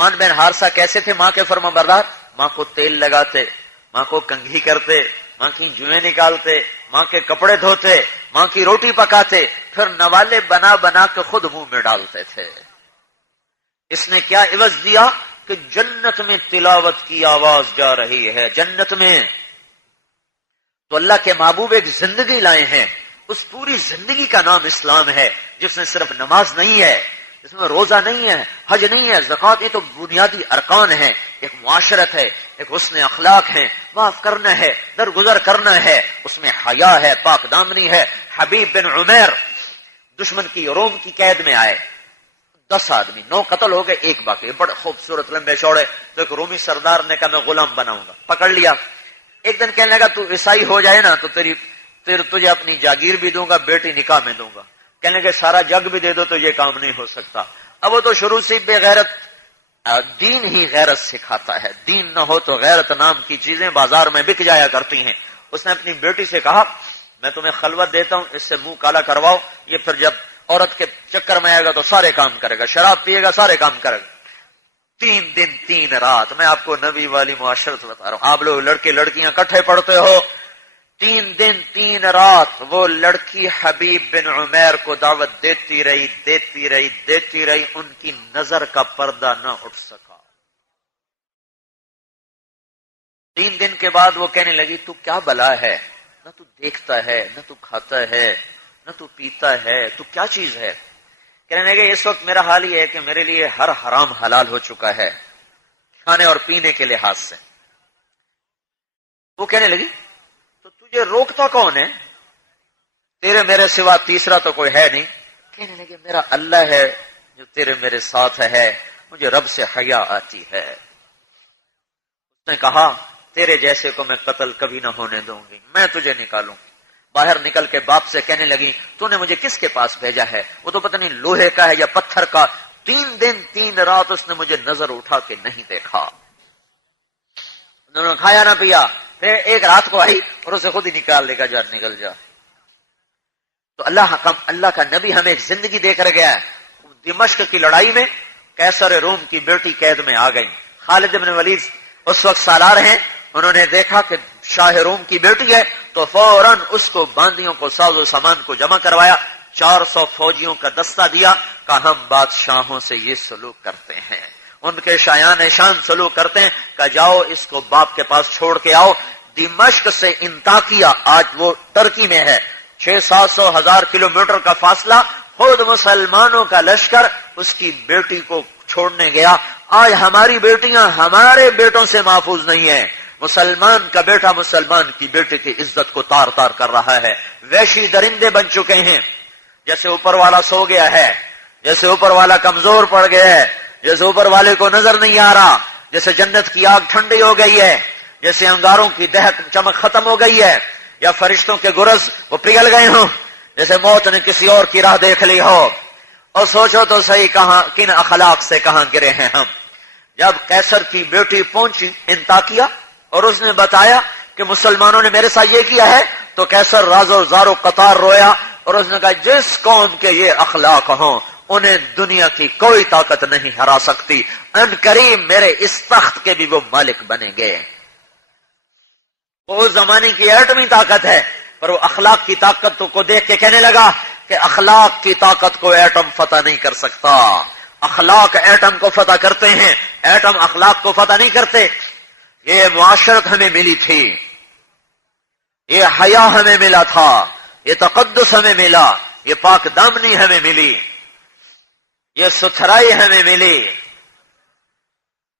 عثمان بن حارثہ کیسے تھے ماں کے فرما بردار؟ ماں کو تیل لگاتے، ماں کو کنگھی کرتے، ماں کی جوئیں نکالتے، ماں کے کپڑے دھوتے، ماں کی روٹی پکاتے، پھر نوالے بنا بنا کے خود منہ میں ڈالتے تھے۔ اس نے کیا عوض دیا کہ جنت میں تلاوت کی آواز جا رہی ہے، جنت میں۔ تو اللہ کے محبوب ایک زندگی لائے ہیں، اس پوری زندگی کا نام اسلام ہے، جس میں صرف نماز نہیں ہے، اس میں روزہ نہیں ہے، حج نہیں ہے، زکوٰۃ، یہ تو بنیادی ارکان ہے۔ ایک معاشرت ہے، ایک حسن اخلاق ہے، معاف کرنا ہے، درگزر کرنا ہے، اس میں حیا ہے، پاک دامنی ہے۔ حبیب بن عمیر دشمن کی روم کی قید میں آئے، 10 آدمی، 9 قتل ہو گئے، 1 باقی، بڑے خوبصورت لمبے چوڑے۔ تو ایک رومی سردار نے کہا میں غلام بناؤں گا، پکڑ لیا۔ ایک دن کہنے لگا تو عیسائی ہو جائے نا تو تجھے اپنی جاگیر بھی دوں گا، بیٹی نکاح میں دوں گا۔ کہنے لگے سارا جگ بھی دے دو تو یہ کام نہیں ہو سکتا۔ اب وہ تو شروع سے بے غیرت، دین ہی غیرت سکھاتا ہے، دین نہ ہو تو غیرت نام کی چیزیں بازار میں بک جایا کرتی ہیں۔ اس نے اپنی بیٹی سے کہا میں تمہیں خلوت دیتا ہوں، اس سے منہ کالا کرواؤ، یہ پھر جب عورت کے چکر میں آئے گا تو سارے کام کرے گا، شراب پیے گا سارے کام کرے گا۔ 3 دن 3 رات، میں آپ کو نبی والی معاشرت بتا رہا ہوں، آپ لوگ لڑکے لڑکیاں کٹھے پڑھتے ہو، 3 دن 3 رات وہ لڑکی حبیب بن عمیر کو دعوت دیتی رہی، ان کی نظر کا پردہ نہ اٹھ سکا۔ 3 دن کے بعد وہ کہنے لگی تو کیا بلا ہے، نہ تو دیکھتا ہے، نہ تو کھاتا ہے، نہ تو پیتا ہے، تو کیا چیز ہے؟ کہنے لگے اس وقت میرا حال یہ ہے کہ میرے لیے ہر حرام حلال ہو چکا ہے، کھانے اور پینے کے لحاظ سے۔ وہ کہنے لگی تو تجھے روکتا کون ہے؟ تیرے میرے سوا تیسرا تو کوئی ہے نہیں۔ کہنے لگے میرا اللہ ہے جو تیرے میرے ساتھ ہے، مجھے رب سے حیا آتی ہے۔ اس نے کہا تیرے جیسے کو میں قتل کبھی نہ ہونے دوں گی، میں تجھے نکالوں گی۔ باہر نکل کے باپ سے کہنے لگی تو نے مجھے کس کے پاس بھیجا ہے؟ وہ تو پتہ نہیں لوہے کا ہے یا پتھر کا۔ 3 دن 3 رات اس نے مجھے نظر اٹھا کے نہیں دیکھا، انہوں نے کھایا نہ پیا۔ پھر ایک رات کو آئی اور اسے خود ہی نکال لے گا، جا نکل جا۔ تو اللہ کا نبی ہمیں ایک زندگی دے کر گیا ہے۔ دمشق کی لڑائی میں قیصر روم کی بیٹی قید میں آ گئی، خالد بن ولید اس وقت سالار ہیں، انہوں نے دیکھا کہ شاہ روم کی بیٹی ہے تو فوراً اس کو باندیوں کو ساز و سامان کو جمع کروایا، 400 فوجیوں کا دستہ دیا، کہ ہم بادشاہوں سے یہ سلوک کرتے ہیں، ان کے شایان شان سلوک کرتے ہیں، کہ جاؤ اس کو باپ کے پاس چھوڑ کے آؤ۔ دمشق سے انطاکیہ، آج وہ ترکی میں ہے، 600-700 کلومیٹر کا فاصلہ، خود مسلمانوں کا لشکر اس کی بیٹی کو چھوڑنے گیا۔ آج ہماری بیٹیاں ہمارے بیٹوں سے محفوظ نہیں ہیں، مسلمان کا بیٹا مسلمان کی بیٹی کی عزت کو تار تار کر رہا ہے، وحشی درندے بن چکے ہیں۔ جیسے اوپر والا سو گیا ہے، جیسے اوپر والا کمزور پڑ گیا ہے، جیسے اوپر والے کو نظر نہیں آ رہا، جیسے جنت کی آگ ٹھنڈی ہو گئی ہے، جیسے انگاروں کی دہک چمک ختم ہو گئی ہے، یا فرشتوں کے گرز وہ پگھل گئے ہوں، جیسے موت نے کسی اور کی راہ دیکھ لی ہو۔ اور سوچو تو صحیح کہاں کن اخلاق سے کہاں گرے ہیں ہم۔ جب قیصر کی بیٹی پہنچی انطاکیہ اور اس نے بتایا کہ مسلمانوں نے میرے ساتھ یہ کیا ہے، تو قیصر راز و زار و قطار رویا، اور اس نے کہا جس قوم کے یہ اخلاق ہوں انہیں دنیا کی کوئی طاقت نہیں ہرا سکتی، ان قریب میرے اس تخت کے بھی وہ مالک بنیں گے۔ وہ اس زمانے کی ایٹمی طاقت ہے، پر وہ اخلاق کی طاقت کو دیکھ کے کہنے لگا کہ اخلاق کی طاقت کو ایٹم فتح نہیں کر سکتا، اخلاق ایٹم کو فتح کرتے ہیں، ایٹم اخلاق کو فتح نہیں کرتے۔ یہ معاشرت ہمیں ملی تھی، یہ حیا ہمیں ملا تھا، یہ تقدس ہمیں ملا، یہ پاک دامنی ہمیں ملی، یہ ستھرائی ہمیں ملی،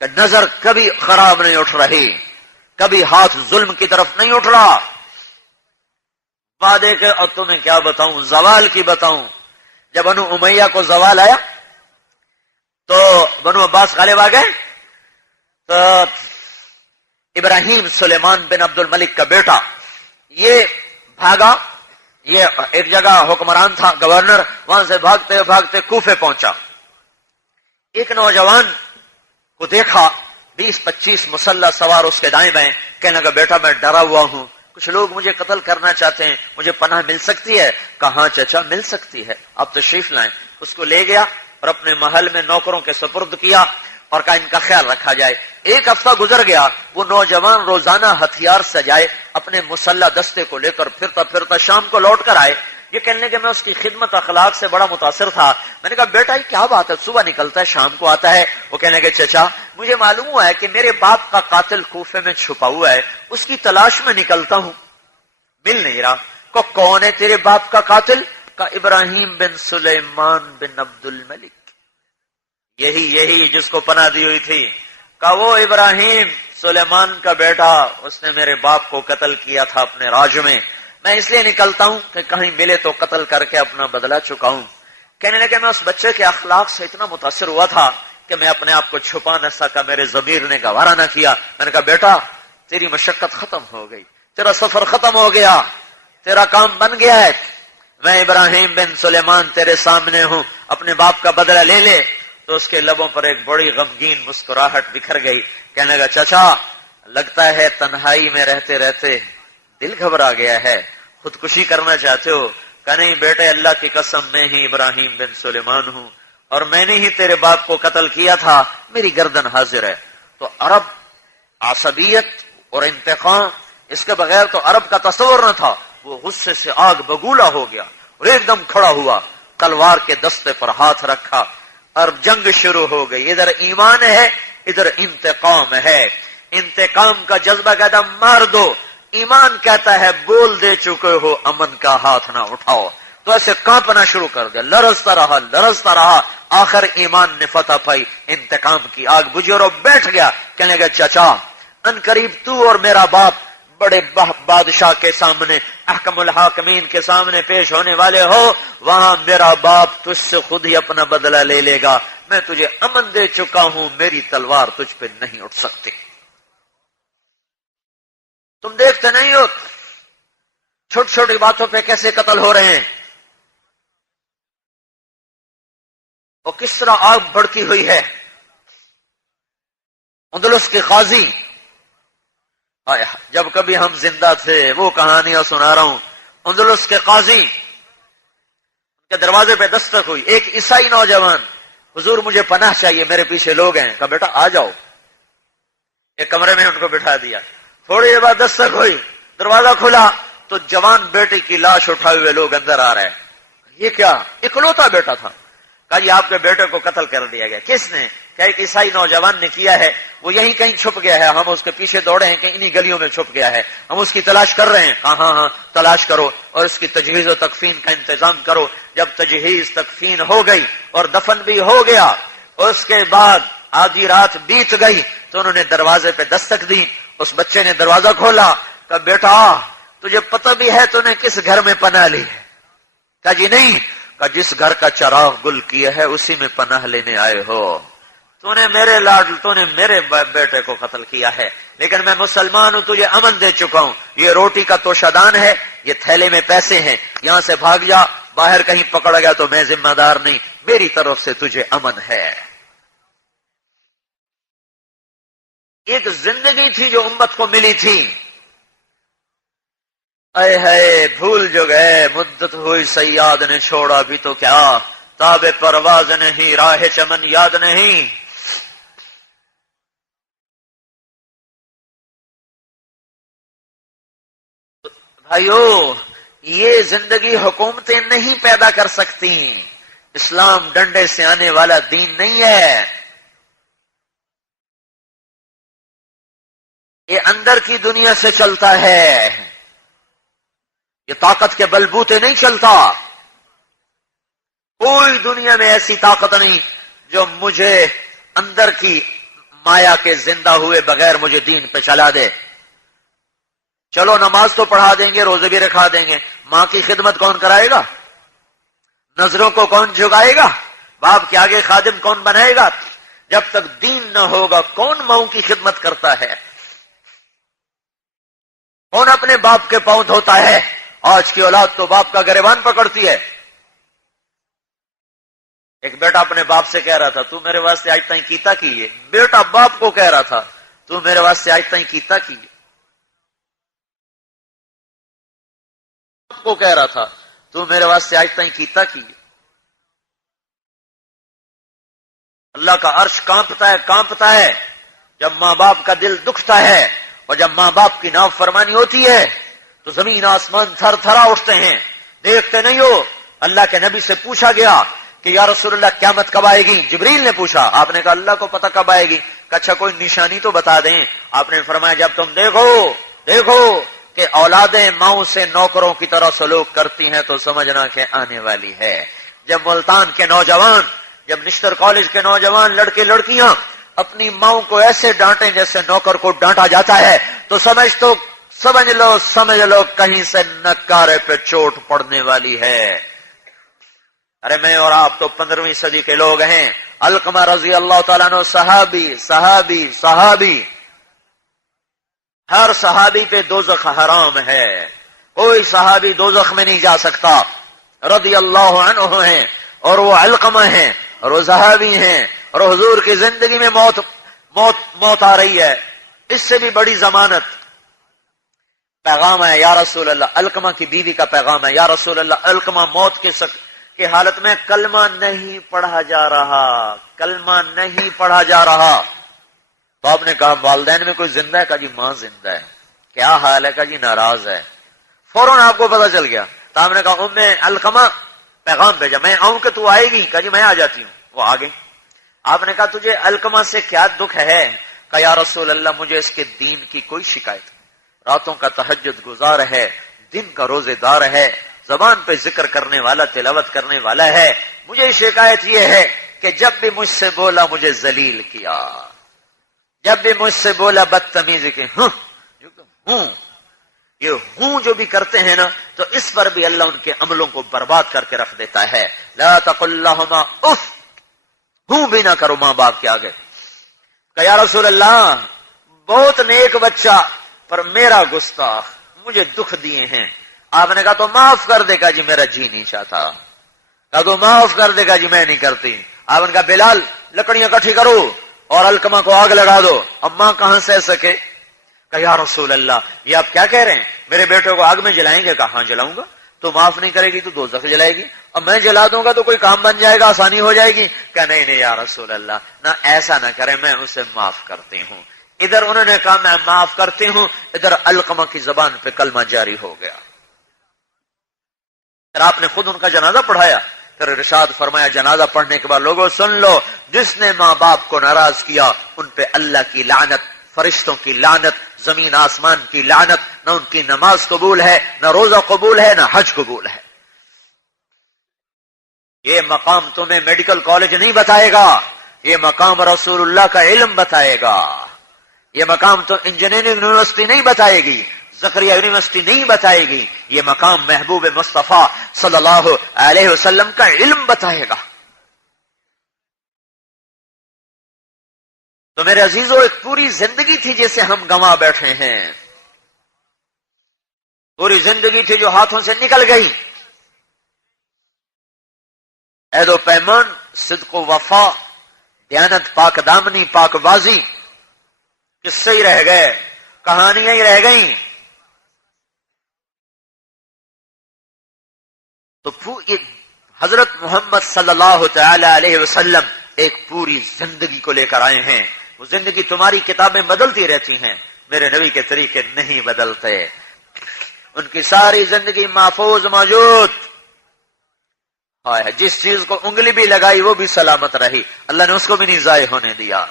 کہ نظر کبھی خراب نہیں اٹھ رہی، کبھی ہاتھ ظلم کی طرف نہیں اٹھ رہا۔ وعدے کے اور تمہیں کیا بتاؤں، زوال کی بتاؤں۔ جب بنو امیہ کو زوال آیا تو بنو عباس غالب آ گئے، تو ابراہیم سلیمان بن عبد الملک کا بیٹا یہ بھاگا، یہ ایک جگہ حکمران تھا، گورنر، وہاں سے بھاگتے بھاگتے کوفے پہنچا۔ ایک نوجوان کو دیکھا، 20-25 مسلح سوار اس کے دائیں بائیں، کہنے لگا بیٹا میں ڈرا ہوا ہوں، کچھ لوگ مجھے قتل کرنا چاہتے ہیں، مجھے پناہ مل سکتی ہے؟ کہاں چچا مل سکتی ہے، آپ تشریف لائیں۔ اس کو لے گیا اور اپنے محل میں نوکروں کے سپرد کیا۔ اور کہا ان کا خیال رکھا جائے۔ ایک ہفتہ گزر گیا، وہ نوجوان روزانہ ہتھیار سجائے اپنے مسلح دستے کو لے کر پھرتا پھرتا شام کو لوٹ کر آئے۔ یہ کہنے کہ میں اس کی خدمت اخلاق سے بڑا متاثر تھا۔ میں نے کہا بیٹا یہ کیا بات ہے، صبح نکلتا ہے شام کو آتا ہے؟ وہ کہنے کہ چچا مجھے معلوم ہوا ہے کہ میرے باپ کا قاتل کوفے میں چھپا ہوا ہے، اس کی تلاش میں نکلتا ہوں، مل نہیں رہا۔ کو کون ہے تیرے باپ کا قاتل؟ کا ابراہیم بن سلیمان بن عبد الملک، یہی جس کو پناہ دی ہوئی تھی۔ کہ وہ ابراہیم سلیمان کا بیٹا، اس نے میرے باپ کو قتل کیا تھا اپنے راج میں اس لیے نکلتا ہوں کہ کہیں ملے تو قتل کر کے اپنا بدلہ چکاؤں۔ کہنے لگے میں اس بچے کے اخلاق سے اتنا متاثر ہوا تھا کہ میں اپنے آپ کو چھپا نہ سکا، میرے ضمیر نے گوارا نہ کیا۔ میں نے کہا بیٹا تیری مشقت ختم ہو گئی، تیرا سفر ختم ہو گیا، تیرا کام بن گیا ہے، میں ابراہیم بن سلیمان تیرے سامنے ہوں، اپنے باپ کا بدلہ لے لے۔ تو اس کے لبوں پر ایک بڑی غمگین مسکراہٹ بکھر گئی۔ کہنے لگا چچا لگتا ہے تنہائی میں رہتے رہتے دل گھبرا گیا ہے، خودکشی کرنا چاہتے ہو؟ کہ نہیں بیٹے اللہ کی قسم میں ہی ابراہیم بن سلیمان ہوں اور میں نے ہی تیرے باپ کو قتل کیا تھا، میری گردن حاضر ہے۔ تو عرب عصبیت اور انتقام اس کے بغیر تو عرب کا تصور نہ تھا۔ وہ غصے سے آگ بگولا ہو گیا اور ایک دم کھڑا ہوا، تلوار کے دستے پر ہاتھ رکھا اور جنگ شروع ہو گئی۔ ادھر ایمان ہے، ادھر انتقام ہے۔ انتقام کا جذبہ کہتا مار دو، ایمان کہتا ہے بول دے چکے ہو امن کا ہاتھ نہ اٹھاؤ۔ تو ایسے کانپنا شروع کر دیا، لرزتا رہا، آخر ایمان نے فتح پائی، انتقام کی آگ بجھی اور وہ بیٹھ گیا۔ کہنے لگا چچا ان قریب تو اور میرا باپ بڑے بادشاہ کے سامنے، احکم الحاکمین کے سامنے پیش ہونے والے ہو، وہاں میرا باپ تجھ سے خود ہی اپنا بدلہ لے لے گا۔ میں تجھے امن دے چکا ہوں، میری تلوار تجھ پہ نہیں اٹھ سکتی۔ تم دیکھتے نہیں ہو چھوٹی چھوٹی باتوں پہ کیسے قتل ہو رہے ہیں، اور کس طرح آگ بھڑکی ہوئی ہے۔ اندلس کے قاضی، جب کبھی ہم زندہ تھے وہ کہانیاں سنا رہا ہوں، اندلس کے قاضی کے دروازے پہ دستک ہوئی، ایک عیسائی نوجوان، حضور مجھے پناہ چاہیے میرے پیچھے لوگ ہیں۔ کہا بیٹا آ جاؤ، ایک کمرے میں ان کو بٹھا دیا۔ تھوڑی دیر بعد دستک ہوئی، دروازہ کھلا تو جوان بیٹے کی لاش اٹھائے ہوئے لوگ اندر آ رہے ہیں۔ یہ کیا؟ اکلوتا بیٹا تھا۔ کہا جی آپ کے بیٹے کو قتل کر دیا گیا۔ کس نے؟ کہ ایک عیسائی نوجوان نے کیا ہے، وہ یہیں کہیں چھپ گیا ہے، ہم اس کے پیچھے دوڑے ہیں کہ انہی گلیوں میں چھپ گیا ہے، ہم اس کی تلاش کر رہے ہیں۔ کہا ہاں تلاش کرو اور اس کی تجہیز و تکفین کا انتظام کرو۔ جب تجہیز تکفین ہو گئی اور دفن بھی ہو گیا، اس کے بعد آدھی رات بیت گئی تو انہوں نے دروازے پہ دستک دی۔ اس بچے نے دروازہ کھولا۔ کہا بیٹا تجھے پتہ بھی ہے تو نے کس گھر میں پناہ لی ہے؟ کہا جی نہیں۔ کہا جس گھر کا چراغ گل کیا ہے اسی میں پناہ لینے آئے ہو۔ تو نے میرے بیٹے کو قتل کیا ہے، لیکن میں مسلمان ہوں، تجھے امن دے چکا ہوں۔ یہ روٹی کا توشادان ہے، یہ تھیلے میں پیسے ہیں، یہاں سے بھاگ جا، باہر کہیں پکڑ گیا تو میں ذمہ دار نہیں، میری طرف سے تجھے امن ہے۔ ایک زندگی تھی جو امت کو ملی تھی، اے ہے بھول جو گئے، مدت ہوئی سیاد نے چھوڑا بھی تو کیا، تاب پرواز نہیں راہ چمن یاد نہیں۔ بھائیو یہ زندگی حکومتیں نہیں پیدا کر سکتی، اسلام ڈنڈے سے آنے والا دین نہیں ہے، یہ اندر کی دنیا سے چلتا ہے، یہ طاقت کے بلبوتے نہیں چلتا۔ کوئی دنیا میں ایسی طاقت نہیں جو مجھے اندر کی مایا کے زندہ ہوئے بغیر مجھے دین پہ چلا دے۔ چلو نماز تو پڑھا دیں گے، روزے بھی رکھا دیں گے، ماں کی خدمت کون کرائے گا؟ نظروں کو کون جھکائے گا؟ باپ کے آگے خادم کون بنائے گا؟ جب تک دین نہ ہوگا کون ماؤں کی خدمت کرتا ہے؟ کون اپنے باپ کے پاؤں دھوتا ہے؟ آج کی اولاد تو باپ کا گریبان پکڑتی ہے۔ ایک بیٹا اپنے باپ سے کہہ رہا تھا تو میرے واسطے آج تائیں کیتا کیے، بیٹا باپ کو کہہ رہا تھا تو میرے واسطے آج تائیں کیتا کیے، باپ کو کہہ رہا تھا تو میرے واسطے آج تائیں کیتا کیے۔ اللہ کا عرش کانپتا ہے جب ماں باپ کا دل دکھتا ہے، اور جب ماں باپ کی نافرمانی ہوتی ہے تو زمین آسمان تھر تھرا اٹھتے ہیں۔ دیکھتے نہیں ہو، اللہ کے نبی سے پوچھا گیا کہ یا رسول اللہ قیامت کب آئے گی؟ جبریل نے پوچھا، آپ نے کہا اللہ کو پتہ کب آئے گی۔ کہ اچھا کوئی نشانی تو بتا دیں۔ آپ نے فرمایا جب تم دیکھو کہ اولادیں ماؤں سے نوکروں کی طرح سلوک کرتی ہیں تو سمجھنا کہ آنے والی ہے۔ جب ملتان کے نوجوان، جب نشتر کالج کے نوجوان لڑکے لڑکیاں اپنی ماؤں کو ایسے ڈانٹیں جیسے نوکر کو ڈانٹا جاتا ہے تو سمجھ لو کہیں سے نکارے پہ چوٹ پڑنے والی ہے۔ ارے میں اور آپ تو 15ویں صدی کے لوگ ہیں۔ علقمہ رضی اللہ تعالیٰ عنہ صحابی، ہر صحابی پہ دوزخ حرام ہے، کوئی صحابی دوزخ میں نہیں جا سکتا۔ رضی اللہ عنہ ہیں اور وہ علقمہ ہیں اور وہ صحابی ہیں، اور حضور کی زندگی میں موت آ رہی ہے، اس سے بھی بڑی ضمانت۔ پیغام ہے یا رسول اللہ، علقمہ کی بیوی کا پیغام ہے، یا رسول اللہ علقمہ موت کی حالت میں کلمہ نہیں پڑھا جا رہا۔ تو آپ نے کہا والدین میں کوئی زندہ ہے؟ کہا جی ماں زندہ ہے۔ کیا حال ہے؟ کہا جی ناراض ہے۔ فوراً آپ کو پتا چل گیا۔ تو آپ نے کہا علقمہ پیغام بھیجا، میں آؤں کہ تو آئے گی؟ کہا جی میں آ جاتی ہوں۔ وہ آ گئی۔ آپ نے کہا تجھے علقمہ سے کیا دکھ ہے؟ کہا یا رسول اللہ مجھے اس کے دین کی کوئی شکایت نہیں، راتوں کا تہجد گزار ہے، دن کا روزے دار ہے، زبان پہ ذکر کرنے والا، تلاوت کرنے والا ہے، مجھے شکایت یہ ہے کہ جب بھی مجھ سے بولا مجھے ذلیل کیا، جب بھی مجھ سے بولا بدتمیزی کی۔ یہ جو بھی کرتے ہیں نا تو اس پر بھی اللہ ان کے عملوں کو برباد کر کے رکھ دیتا ہے۔ لا تقل لهما اف، بھی نہ کرو ماں باپ کے آگے۔ کہ یا رسول اللہ بہت نیک بچہ پر میرا گستاخ، مجھے دکھ دیے ہیں۔ آپ نے کہا تو معاف کر دے گا جی میرا جی نہیں چاہتا۔ کہا تو معاف کر دے گا جی میں نہیں کرتی۔ آپ نے کہا بلال لکڑیاں اکٹھی کرو اور علقمہ کو آگ لگا دو، اماں کہاں سہ سکے۔ کہ یا رسول اللہ یہ آپ کیا کہہ رہے ہیں، میرے بیٹے کو آگ میں جلائیں گے؟ کہا ہاں جلاؤں گا۔ تو معاف نہیں کرے گی تو دوزخ جلائے گی، اور میں جلا دوں گا تو کوئی کام بن جائے گا، آسانی ہو جائے گی۔ کہ نہیں یا رسول اللہ نہ ایسا نہ کرے، میں اسے معاف کرتی ہوں۔ ادھر انہوں نے کہا میں معاف کرتی ہوں، ادھر علقمہ کی زبان پہ کلمہ جاری ہو گیا۔ پھر آپ نے خود ان کا جنازہ پڑھایا۔ پھر ارشاد فرمایا جنازہ پڑھنے کے بعد لوگوں سن لو، جس نے ماں باپ کو ناراض کیا ان پہ اللہ کی لعنت، فرشتوں کی لعنت، زمین آسمان کی لعنت، نہ ان کی نماز قبول ہے، نہ روزہ قبول ہے، نہ حج قبول ہے۔ یہ مقام تمہیں میڈیکل کالج نہیں بتائے گا، یہ مقام رسول اللہ کا علم بتائے گا۔ یہ مقام تو انجینئرنگ یونیورسٹی نہیں بتائے گی، زکریا یونیورسٹی نہیں بتائے گی، یہ مقام محبوب مصطفیٰ صلی اللہ علیہ وسلم کا علم بتائے گا۔ تو میرے عزیزو ایک پوری زندگی تھی جسے ہم گنوا بیٹھے ہیں، پوری زندگی تھی جو ہاتھوں سے نکل گئی۔ عہد و پیمان، صدق و وفا، دیانت، پاک دامنی، پاک بازی، قصے ہی رہ گئے، کہانیاں ہی رہ گئیں۔ تو حضرت محمد صلی اللہ تعالی علیہ وسلم ایک پوری زندگی کو لے کر آئے ہیں۔ وہ زندگی تمہاری کتابیں بدلتی رہتی ہیں، میرے نبی کے طریقے نہیں بدلتے۔ ان کی ساری زندگی محفوظ موجود، جس چیز کو انگلی بھی لگائی وہ بھی سلامت رہی، اللہ نے اس کو بھی نہیں ضائع ہونے دیا۔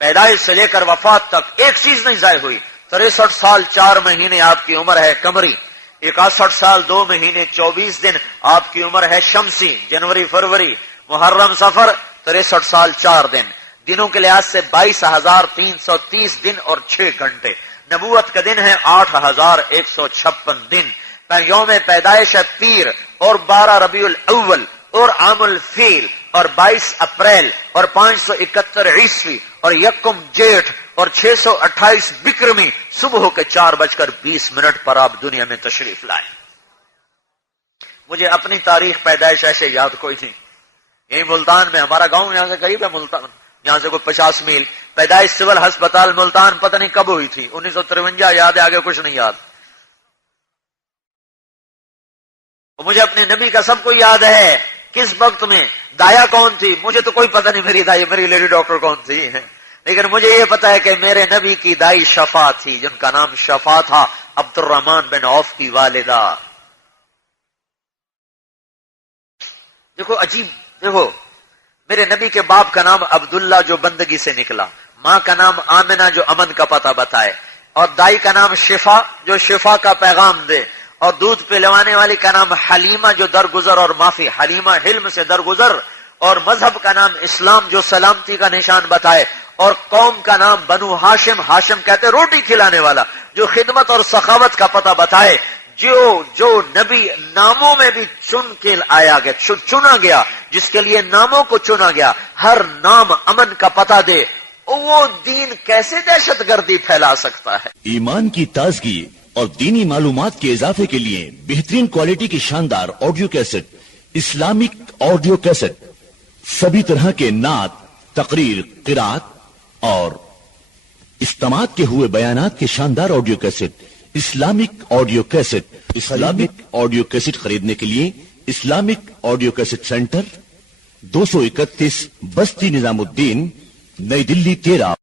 پیدائش سے لے کر وفات تک ایک چیز نہیں ضائع ہوئی۔ 63 سال 4 مہینے آپ کی عمر ہے قمری، 61 سال 2 مہینے 24 دن آپ کی عمر ہے شمسی، جنوری فروری محرم سفر 63 سال 4 دن، دنوں کے لحاظ سے 22,330 دن اور 6 گھنٹے۔ نبوت کا دن ہے 8,156 دن۔ یوم پیدائش ہے پیر، اور 12 ربیع الاول اور عام الفیل اور 22 اپریل اور 571 عیسوی اور 1 جیٹھ اور 628 بکرمی، صبح کے 4:20 پر آپ دنیا میں تشریف لائیں۔ مجھے اپنی تاریخ پیدائش ایسے یاد کوئی نہیں۔ یہی ملتان میں ہمارا گاؤں یہاں سے قریب ہے، ملتان یہاں سے کوئی 50 میل۔ پیدائش سول ہسپتال ملتان پتہ نہیں کب ہوئی تھی، 1953 یاد ہے، آگے کچھ نہیں یاد۔ مجھے اپنے نبی کا سب کو یاد ہے کس وقت میں، دایا کون تھی، مجھے تو کوئی پتہ نہیں میری دائی میری لیڈی ڈاکٹر کون تھی، لیکن مجھے یہ پتا ہے کہ میرے نبی کی دائی شفا تھی، جن کا نام شفا تھا، عبد الرحمن بن عوف کی والدہ۔ دیکھو عجیب، دیکھو میرے نبی کے باپ کا نام عبداللہ جو بندگی سے نکلا، ماں کا نام آمنہ جو امن کا پتہ بتائے، اور دائی کا نام شفا جو شفا کا پیغام دے، اور دودھ پلوانے والی کا نام حلیمہ جو درگزر اور معافی، حلیمہ حلم سے درگزر، اور مذہب کا نام اسلام جو سلامتی کا نشان بتائے، اور قوم کا نام بنو ہاشم، ہاشم کہتے روٹی کھلانے والا، جو خدمت اور سخاوت کا پتہ بتائے۔ جو نبی ناموں میں بھی چن کے آیا گیا، چنا گیا، جس کے لیے ناموں کو چنا گیا، ہر نام امن کا پتہ دے، وہ دین کیسے دہشت گردی پھیلا سکتا ہے؟ ایمان کی تازگی اور دینی معلومات کے اضافے کے لیے بہترین کوالٹی کی شاندار audio cassette, Islamic audio cassette, سبھی طرح کے نعت، تقریر، قرات اور اجتماعات کے ہوئے بیانات کے شاندار audio cassette, Islamic audio cassette. Islamic audio cassette خریدنے کے لیے اسلامک آڈیو کیسٹ سینٹر، 231 بستی نظام الدین، نئی دلی 13۔